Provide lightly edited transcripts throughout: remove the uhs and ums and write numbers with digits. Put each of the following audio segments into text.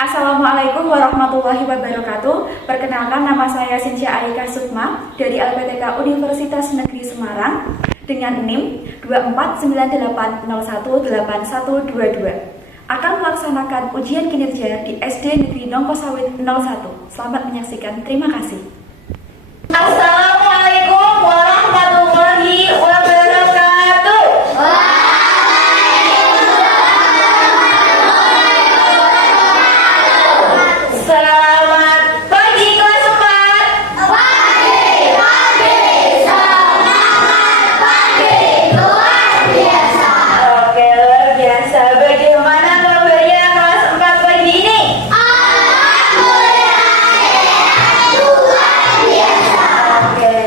Assalamualaikum warahmatullahi wabarakatuh. Perkenalkan, nama saya Sincia Aika Sukma dari LPTK Universitas Negeri Semarang dengan NIM 24980181122. Akan melaksanakan ujian kinerja di SD Negeri Nongkosawit 01. Selamat menyaksikan. Terima kasih. Assalamualaikum warahmatullahi wabarakatuh. Selamat pagi kelas 4. Semangat pagi, luar biasa. Oke, luar biasa. Bagaimana kabarnya kelas 4 pagi ini? Luar biasa. Oke,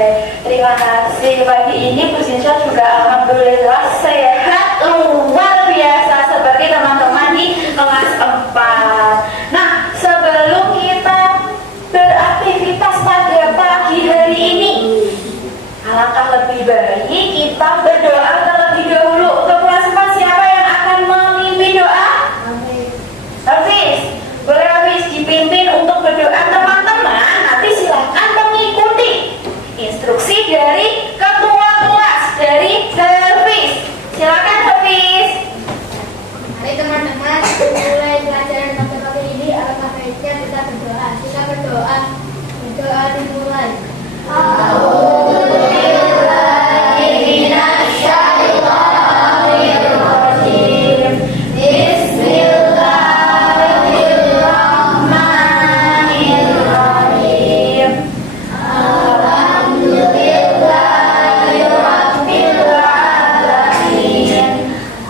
terima kasih. Pagi ini Bu Sinsya juga alhamdulillah sehat luar biasa seperti teman-teman di kelas 4. Nah, sebelum kita beraktivitas pada pagi hari ini, alangkah lebih baik kita berdoa terlebih dahulu. Untuk kelas 4, siapa yang akan memimpin doa? Hafiz. Boleh Hafiz dipimpin untuk berdoa. Teman-teman, nanti silahkan mengikuti instruksi dari ketua kelas, dari Hafiz. Silakan Hafiz. Mari teman-teman, mulai pelajaran pada pagi ini, alangkah baiknya kita berdoa. Kita berdoa. Berdoa dimulai. A'udzubillahiminasyaitonirrajim. Bismillahirrahmanirrahim. Alhamdulillahirabbil alamin.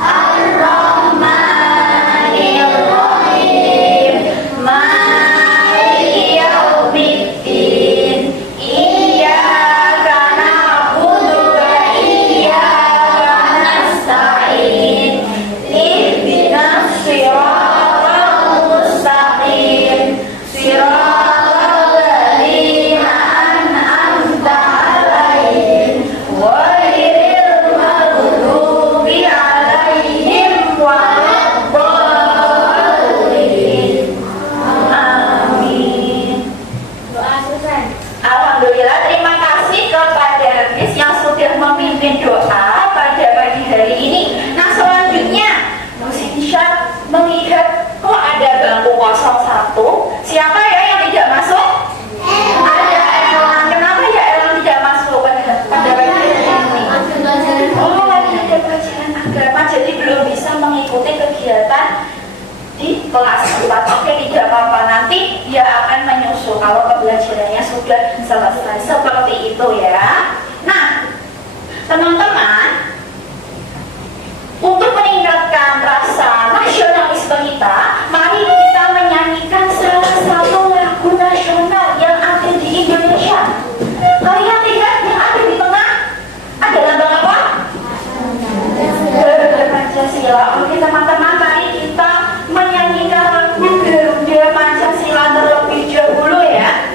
Ar-Rahmanir-Rahim. Maliki yaumiddin. Iyyaka na'budu wa iyyaka nasta'in. Ihdinas siratal mustaqim. Siratal ladzina an'amta 'alaihim ghairil maghdubi 'alaihim waladdallin. Amin. Doa selesai. Alhamdulillah, terima kasih kepada Hafiz yang sudah memimpin doa pada pagi hari ini. Nah, selanjutnya Bu Sinsya melihat kok ada bangku kosong 1. Siapa ya yang tidak masuk? Ada Elang. Kenapa ya Elang tidak masuk pada pagi hari ini? Oh, lagi ada pelajaran agama, jadi belum bisa mengikuti kegiatan di kelas 4. Oke, tidak apa-apa, nanti dia akan menyusul kalau pembelajarannya sudah selesai. Seperti itu ya. Nah, teman-teman, untuk meningkatkan rasa nasionalisme kita, mari kita menyanyikan salah satu lagu nasional yang ada di Indonesia. Kalian lihat yang ada di tengah ada lambang apa? Pancasila. Oke teman-teman, mari kita menyanyikan lagu Garuda Pancasila terlebih dahulu ya.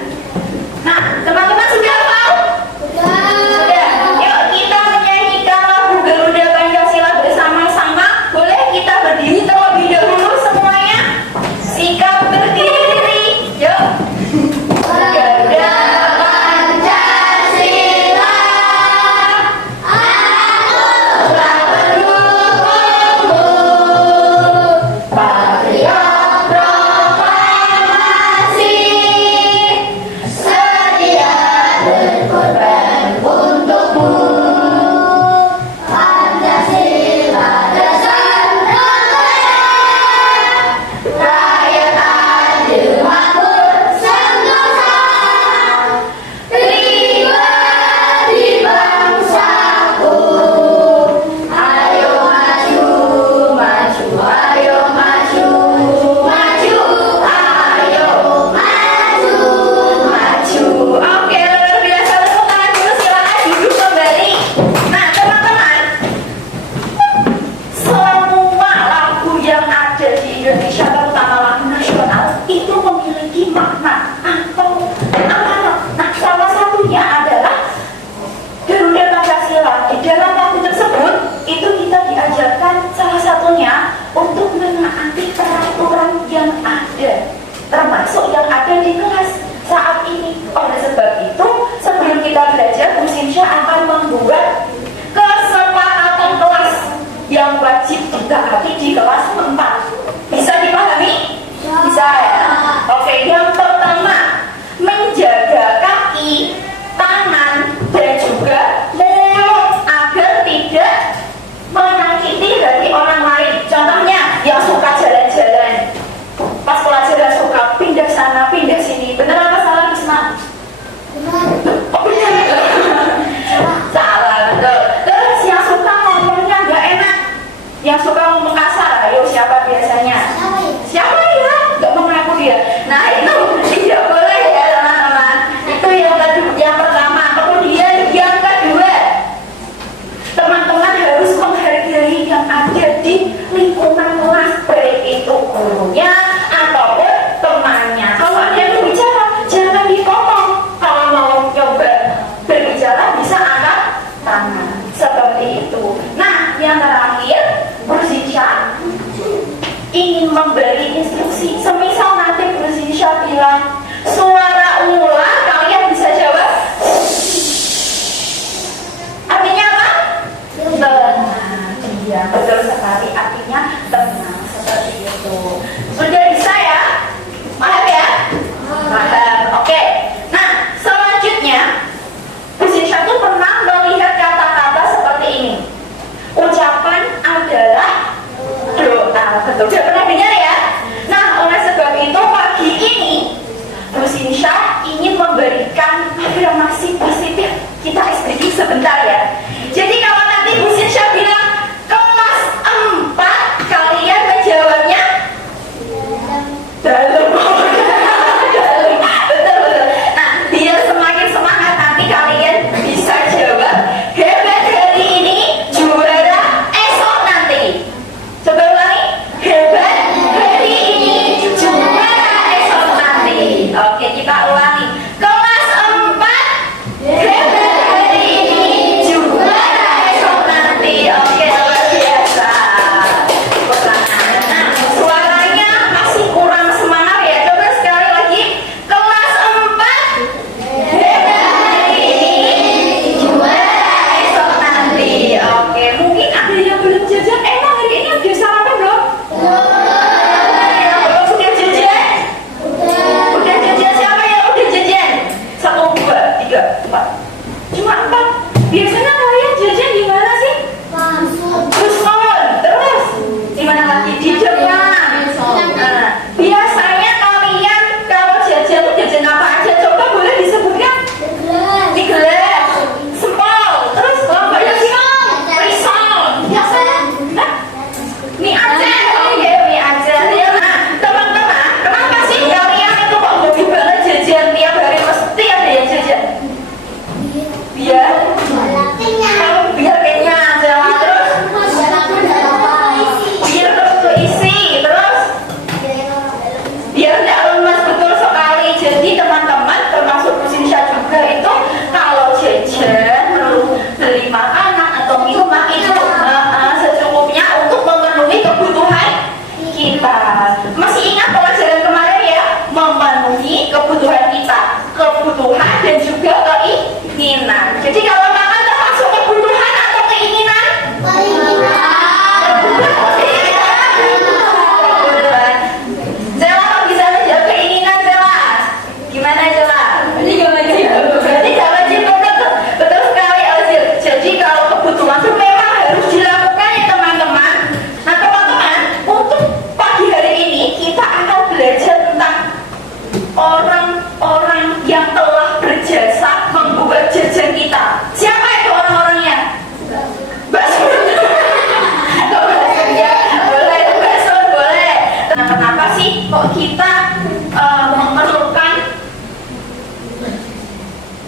Nah, teman-teman sudah tahu? Sudah. Yuk kita menyanyikan lagu Garuda Pancasila bersama-sama. Boleh kita berdiri terlebih dahulu semuanya? instruksi. Semisal nanti Bu Zinsya bilang suara ular, kalian bisa jawab. Artinya apa? Tenang. Iya, betul sekali. Artinya tenang, seperti itu. Sudah bisa ya? Paham ya? Paham. Oke. Nah, selanjutnya Bu Zinsya tuh pernah melihat kata-kata seperti ini. Ucapan adalah doa. Betul. Sudah pernah dengar ya? Nah, oleh sebab itu pagi ini Bu Zinsya ingin memberikan afirmasi positif. Kita SBY sebentar ya. Jadi kalau nanti Bu Zinsya bilang kelas 4, kalian menjawabnya dalam. Betul. Nah, biar semakin semangat nanti kalian bisa jawab hebat hari ini, juara esok nanti. Coba ulangi. Hebat hari ini, juara esok nanti. Oke, kita ulangi. Kelas 4, hebat hari ini, juara esok nanti. Oke, luar biasa. Nah, suaranya masih kurang semangat ya. Coba sekali lagi. Kelas 4, hebat hari ini, juara esok nanti. Oke, mungkin ada yang belum jajan. Emang hari ini udah sarapan belum? Belum. Sudah jajan? Udah jajan. Siapa yang udah jajan? 1, 2, 3, 4. Cuma 4. Biasanya kalian jajan di mana sih? Terus terus di mana lagi? Di depan. Nah, biasanya kalian kalau jajan tuh jajan apa aja? Coba boleh disebutkan? Di gelas, sempol, terus banyak sih. Risol. Hah? Mie Aceh. Oke, mie Aceh. Nah, teman-teman, kenapa sih kalian itu kok hobi banget jajan tiap hari? Mesti ada yang jajan. Biar biar kenyang, jangan terus biar terus keisi, terus biar tidak lemas. Betul sekali. Jadi teman-teman, termasuk Bu Zinsya juga itu kalau jajan perlu beli makanan atau minuman itu secukupnya untuk memenuhi kebutuhan kita. Masih ingat pelajaran kemarin ya? Memenuhi kebutuhan kita, kebutuhan dan juga keinginan. Jadi kalau makan termasuk kebutuhan atau keinginan? Zela bisa menjawab keinginan, Zela. Gimana Zela? Berarti gak wajib. Betul sekali Azir. Jadi kalau kebutuhan itu memang harus dilakukan ya teman-teman. Nah teman-teman, untuk pagi hari ini kita akan belajar tentang orang-orang yang telah berjasa membuat jajan kita. Siapa itu orang-orangnya? Bakso. Ya, boleh, bakso boleh. Nah, kenapa sih kok kita memerlukan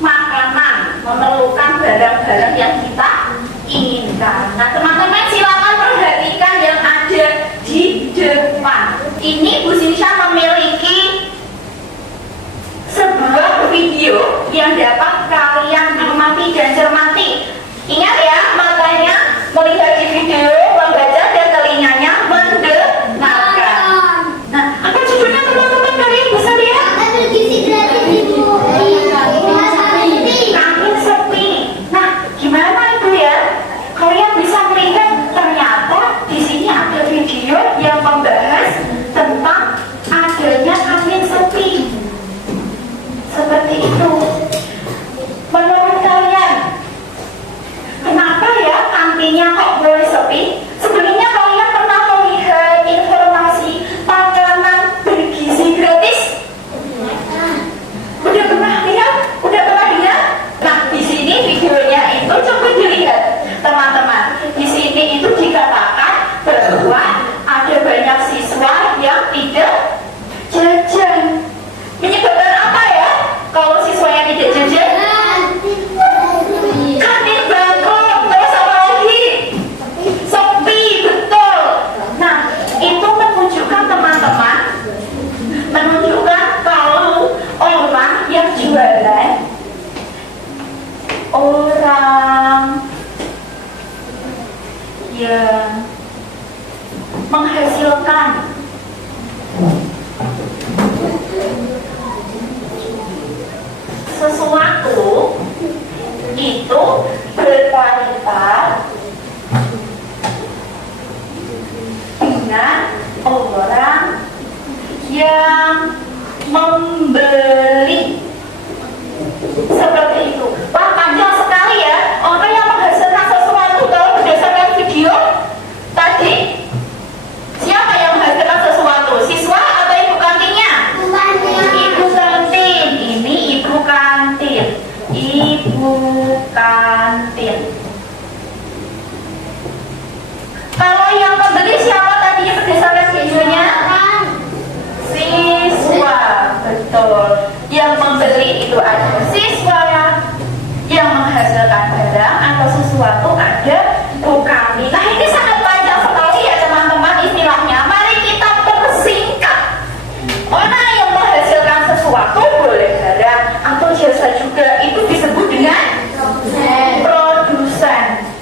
makanan, memerlukan barang-barang yang kita inginkan? Nah, teman-teman silakan perhatikan yang ada di depan. Ini Bu Zinsya memiliki sebuah video yang dapat kalian nikmati dan cermati. Ingat ya, matanya melihat di video, membaca dan telinganya mendengarkan. Nah, apa judulnya teman-teman? Kalian bisa lihat? Angin sepi. Nah, gimana itu ya? Kalian bisa melihat yang membeli. Seperti itu. Wah, panjang sekali ya. Orang yang menghasilkan sesuatu kalau berdasarkan video tadi. Siapa yang menghasilkan sesuatu? Siswa atau ibu kantinnya? Ibu kantin. Ini ibu kantin. Ibu kantin. Kalau yang membeli siapa tadi berdasarkan videonya? Siswa. Betul. Yang membeli itu ada siswa, yang menghasilkan barang atau sesuatu ada bu kami. Nah, ini sangat panjang sekali ya teman-teman istilahnya. Mari kita persingkat. Orang yang menghasilkan sesuatu boleh barang atau jasa juga, itu disebut dengan produsen.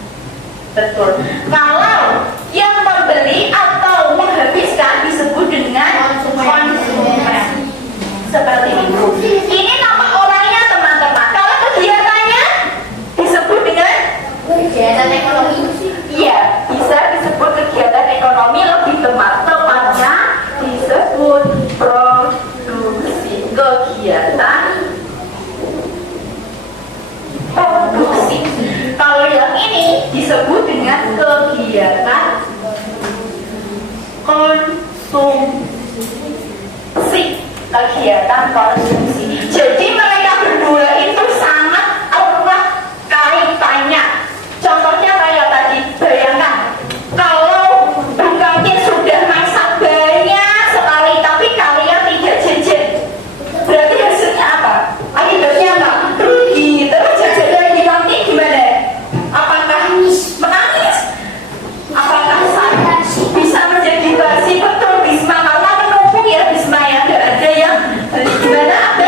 Betul. Kalau yang membeli atau menghabiskan disebut dengan konsumen. Seperti itu. Ini nama orangnya teman-teman. Kalau kegiatannya disebut dengan kegiatan ekonomi. iya, bisa disebut kegiatan ekonomi, lebih tepatnya disebut produksi. Kegiatan produksi. Kalau yang ini disebut dengan kegiatan konsumsi. Kegiatan konsumsi. Jadi mereka berdua itu sangat erat kaitannya. Contohnya kayak tadi, bayangkan kalau bukannya sudah masak banyak sekali tapi kalian tidak jajan, berarti hasilnya apa? Akibatnya apa? Rugi. Terus jajan di kantin gimana? Apakah menangis? Apakah saya bisa menjadi basi? Betul, Bisma, karena menumpuk ya Bisma ya. Gimana?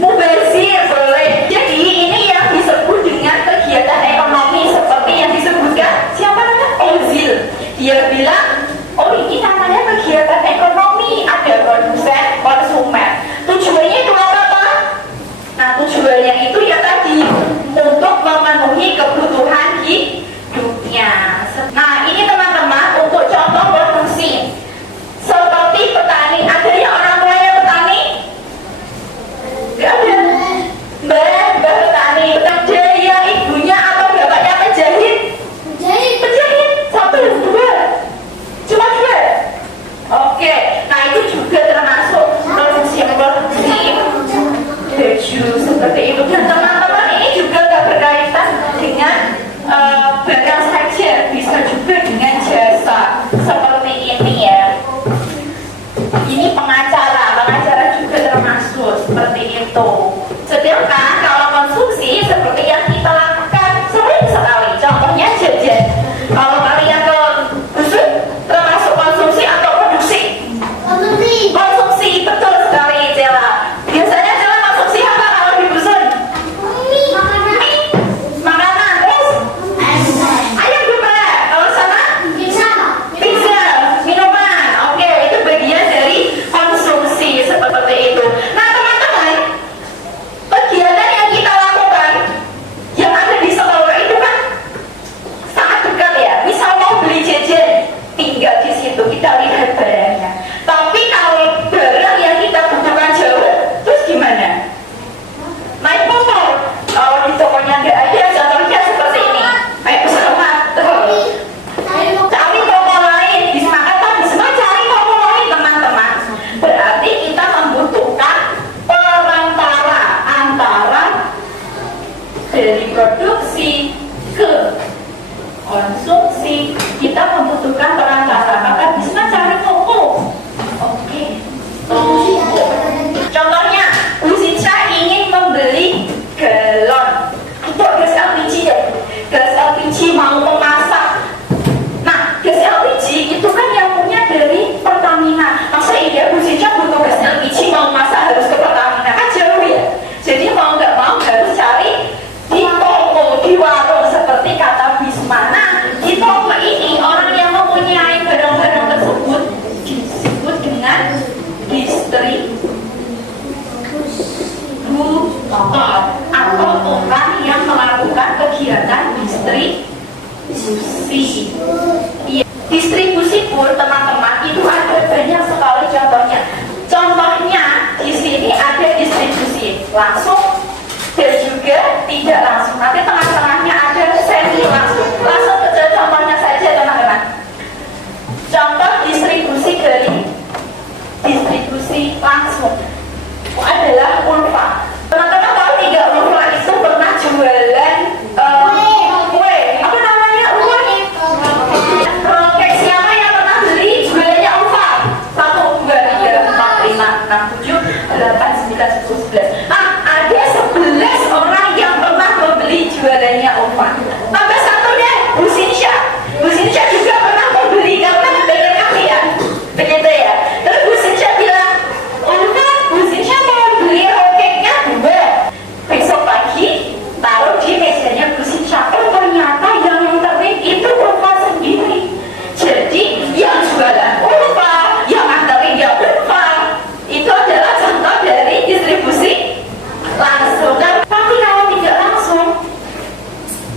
Mubazir boleh. Jadi ini yang disebut dengan kegiatan ekonomi seperti yang disebutkan siapa namanya? Ozil. Dia bilang, oh ini namanya kegiatan ekonomi, ada produsen, konsumen. Tujuannya itu apa? Nah, tujuannya itu ya tadi untuk memenuhi kebutuhan hidupnya. Nah, ini teman-teman untuk contoh produksi seperti petani. Ada yang orang tuanya petani? Gak ada. Mbak petani. Ada yang ibunya atau bapaknya penjahit? Penjahit. Satu, dua. Cuma dua. Oke. Nah, itu juga termasuk produksi baju seperti itu. Dan teman-teman ini juga gak berkaitan dengan barang saja, bisa juga dengan jasa seperti ini ya. Ini pengacara juga termasuk seperti itu. Sedangkan kalau konsumsi seperti yang kita lakukan sering sekali, contohnya jajan. Kalau kalian ke dusun termasuk konsumsi atau produksi? Konsumsi, betul sekali Cela. Biasanya Cela konsumsi apa kalau di dusun? Makanan, terus? Ayam juga. Kalau sana? Pizza, minuman. Oke, itu bagian dari konsumsi seperti itu. Nah teman-teman, kegiatan yang kita lakukan yang ada di sekolah itu kan sangat dekat ya. Misal mau beli jajan, tinggal di situ kita lihat barangnya. Tapi kalau barang yang kita butuhkan jauh, terus gimana? Naik motor. Kalau di tokonya nggak ada, contohnya seperti ini. Naik pesawat. Cari toko lain. Bisma kata Bisma cari toko lain teman-teman. Berarti kita membutuhkan perantara antara dari produksi ke konsumsi. Kita membutuhkan perantara. Maka Bisma cari toko. Oke. Toko. Contohnya, Bu Sinca ingin membeli galon. Itu gas LPG ya. Gas LPG mau memasak. Nah, gas LPG itu kan yang punya dari Pertamina. Masa iya Bu Sinca butuh gas LPG mau masak harus ke Pertamina? Kan jauh ya. Jadi mau nggak mau harus cari di toko, di warung seperti kata Bisma. Nah, di toko ini orang yang mempunyai barang-barang tersebut disebut dengan distributor atau orang yang melakukan kegiatan distribusi. Distribusi pun teman-teman itu ada banyak sekali contohnya. langsung dan juga tidak langsung. Nanti tengah-tengahnya ada semi langsung. Langsung ke contohnya saja teman-teman. Contoh distribusi dari distribusi langsung adalah ulfa. Teman-teman tahu tidak ulfa itu pernah jualan kue? Apa namanya ulfa? Roket. Siapa yang pernah beli jualannya ulfa? 1, 2, 3, 4, 5, 6, 7, 8, 9, 10, 11. Ada 11 orang yang pernah membeli jualannya ulfa. Tambah satu deh, Bu Sinsya. Bu Sinsya juga pernah membeli karena pengen kalian. Begitu ya. Terus Bu Sinsya bilang, ulfa, Bu Sinsya mau beli roketnya 2. Besok pagi taruh di mejanya Bu Sinsya. Ternyata yang nganterin itu ulfa sendiri. Jadi yang jualan ulfa, yang nganterin ya ulfa. Itu adalah contoh dari distribusi langsung. Tapi kalau tidak langsung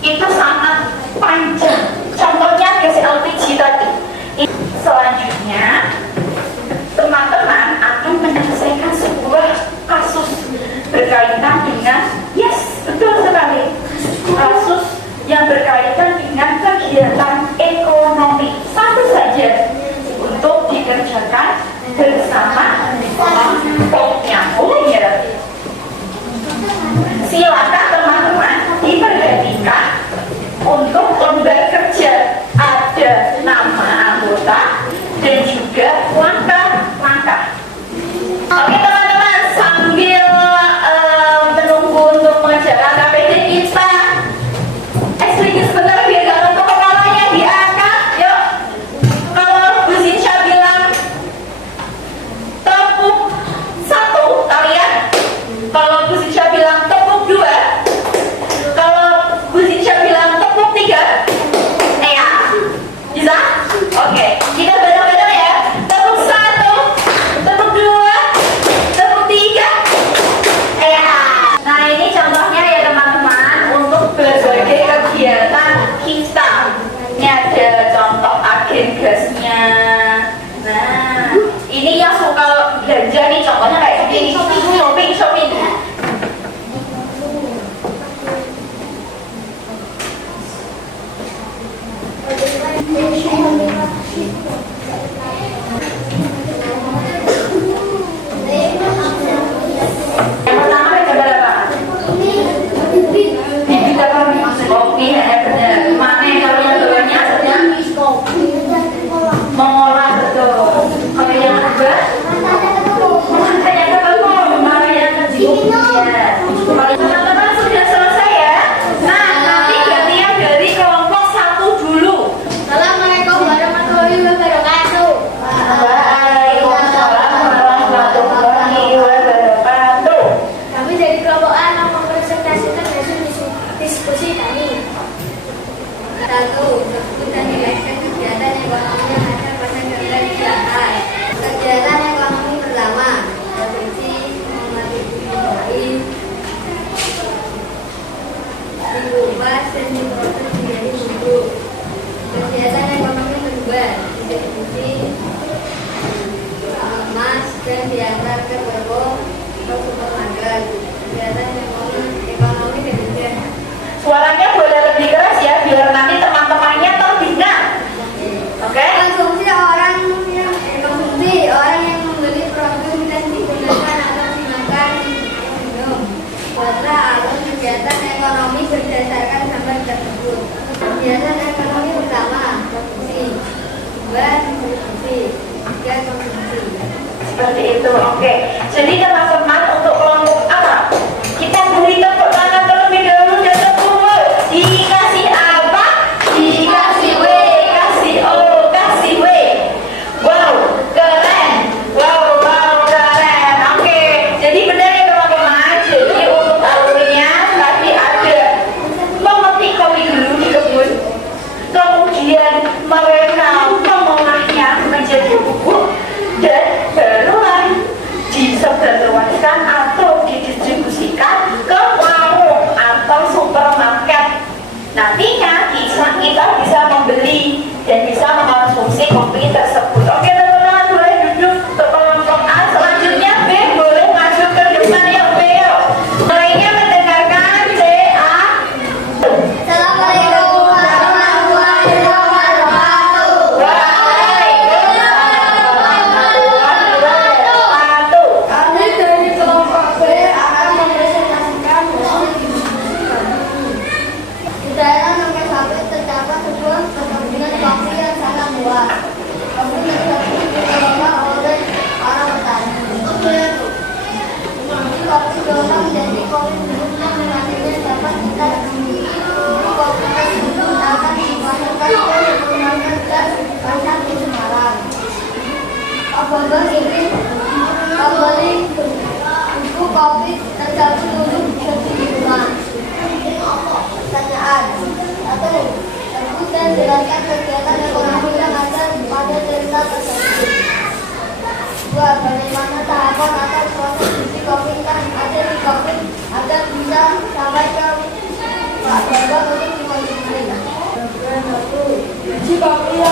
itu sangat panjang. Contohnya gas LPG tadi. Selanjutnya teman-teman akan menyelesaikan sebuah kasus berkaitan dengan betul sekali, kasus yang berkaitan dengan kegiatan ekonomi. Satu saja untuk dikerjakan bersama kelompoknya. Oh ya, silakan teman-teman diperhatikan untuk lembar kerja ada nama anggota dan juga langkah-langkah. Oke teman-teman, sambil menunggu untuk mengerjakan KPD kita sedikit sebentar biar gak nonton kepalanya diangkat. Yuk, kalau Bu Sinsya bilang tepuk 1 kalian, kalau Bu Sinsya bilang tepuk 2, kalau Bu Sinsya bilang tepuk 3, ya bisa? Oke, kita bareng-bareng ya. Tepuk 1, tepuk 2, tepuk 3, ya. Nah ini contohnya ya teman-teman untuk berbagai kegiatan kita. Ini ada contoh agen gasnya. Nah ini yang suka belanja nih, contohnya kayak gini, shopping. Yang pertama ada gambar apa? Bibit apa? Kopi, ya benar. Mana kalau yang keduanya sedang mengolah, betul. Kalau yang kedua hanya ketemu, mana yang kecil. Kalau teman-teman sudah selesai ya. Nah nanti gantian dari kelompok 1 dulu. Assalamualaikum warahmatullahi wabarakatuh. Waalaikumsalam warahmatullahi wabarakatuh. Kami dari kelompok A mempresentasikan hasil diskusi kami. 1. Kita menjelaskan kegiatan ekonomi yang ada pada gambar di atas. Kegiatan ekonomi pertama, produksi mengadili diubah dan diproses menjadi bumbu. Kegiatan ekonomi kedua, distribusi emas dan diantar ke toko atau supermarket. Kegiatan ekonomi ketiga. Suaranya boleh lebih keras ya, biar nanti teman-temannya terdengar. Oke? Konsumsi orang yang membeli produk dan digunakan atau dimakan minum. Batra alur kegiatan ekonomi berdasarkan gambar tersebut. Kegiatan ekonomi pertama, produksi. 2, distribusi. 3, konsumsi. Seperti itu, oke. Jadi teman-teman untuk kelompok A, kita beri tepuk tangan terlebih dahulu dan tepuk. Dikasih apa? Dikasih W, kasih O, kasih W. Wow, keren. Wow, keren. Oke, jadi benar ya teman-teman. Jadi untuk alurnya tadi ada memetik kopi dulu di kebun, kemudian mereka mengolahnya menjadi bubuk dan barulah di sebab ia